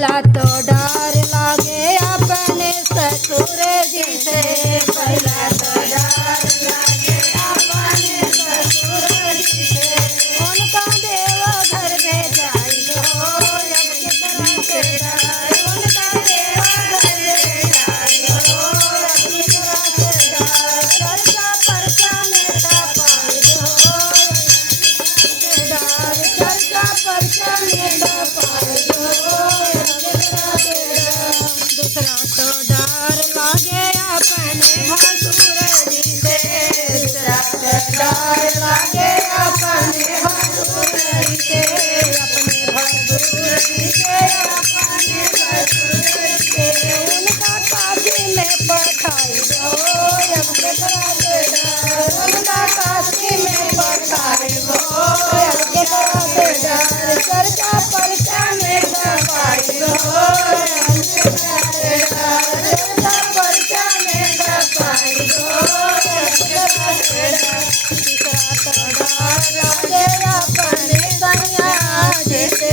पहला तो डर लागे अपने ससुर जी से, पहला तो डर लागे अपने ससुर जी से, उनका देवा घर में जाई हो अब कितना से डर, उनका देवा घर में जाई हो अब कितना से डर, चर्चा परचा में पाई हो डर, चर्चा परचा में पाई हो। दूसरा तो डर लागे अपने भसुर जी से, दूसरा तो डर लागे अपने भसुर जी से, अपने भसुर जी से, अपने भसुर जी से, उनका काशी में पठाई दो अब केकरा से डर, उनका काशी में पठाई दो अब केकरा से डर, चर्चा परचा में पाई दो चर्चा परचा में पाई दो केकरा से डर। तीसरा तो डर लागे अपने सैया जी से,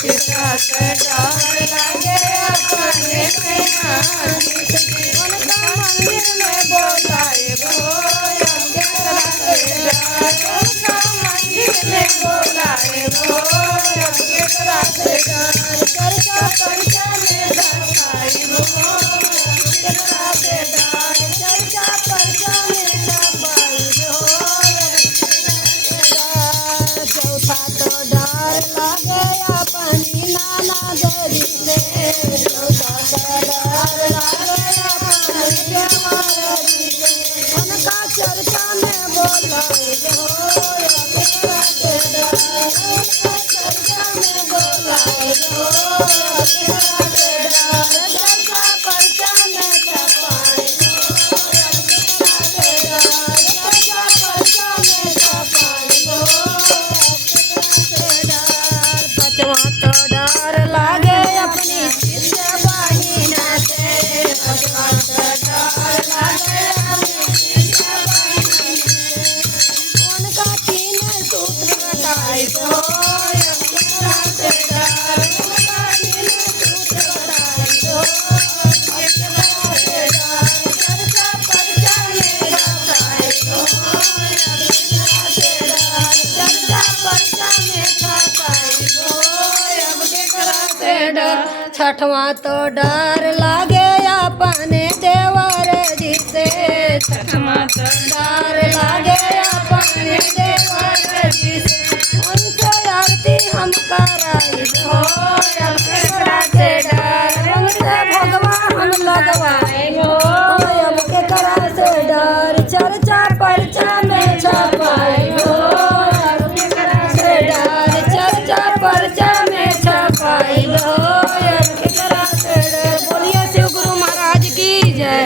तीसरा तो डर लागे अपने सैया जी से, उनका मंदिर में बोलाए हो अब केकरा से डर, उनका मंदिर में बोलाए हो अब केकरा से डर, चर्चा परचा में पाई हो केकरा से डर, चर्चा परचा में पाई हो। चौथा तो डर लागे अपनी नाना गरी से, चौथा तो डर लागे अपनी देवर जी से, उनका चर्चा में बोलाए हो केकरा से डर, उनका चर्चा में बोलाए हो केकरा से डर, चर्चा परचा में पाई हो केकरा से डर, चर्चा परचा में पाई हो केकरा से डर। पांचवा तो डर लागे अपनी शिष्य बहिना से, पांचवा तो डर लागे अपनी शिष्य बहिना से, उनका तीन सूत्र बताई दो अब केकरा से डर, उनका तीन सूत्र बताई दो अब केकरा से डर, चर्चा परचा में पाई दो अब केकरा से डर, चर्चा परचा में पाई दो अब केकरा से डर। छठवां तो डर लागे अपने देवर जी से, छठवां तो डर लागे अपने देवर जी से, उनसे आरती हम कराई हो अब केकरा से डर।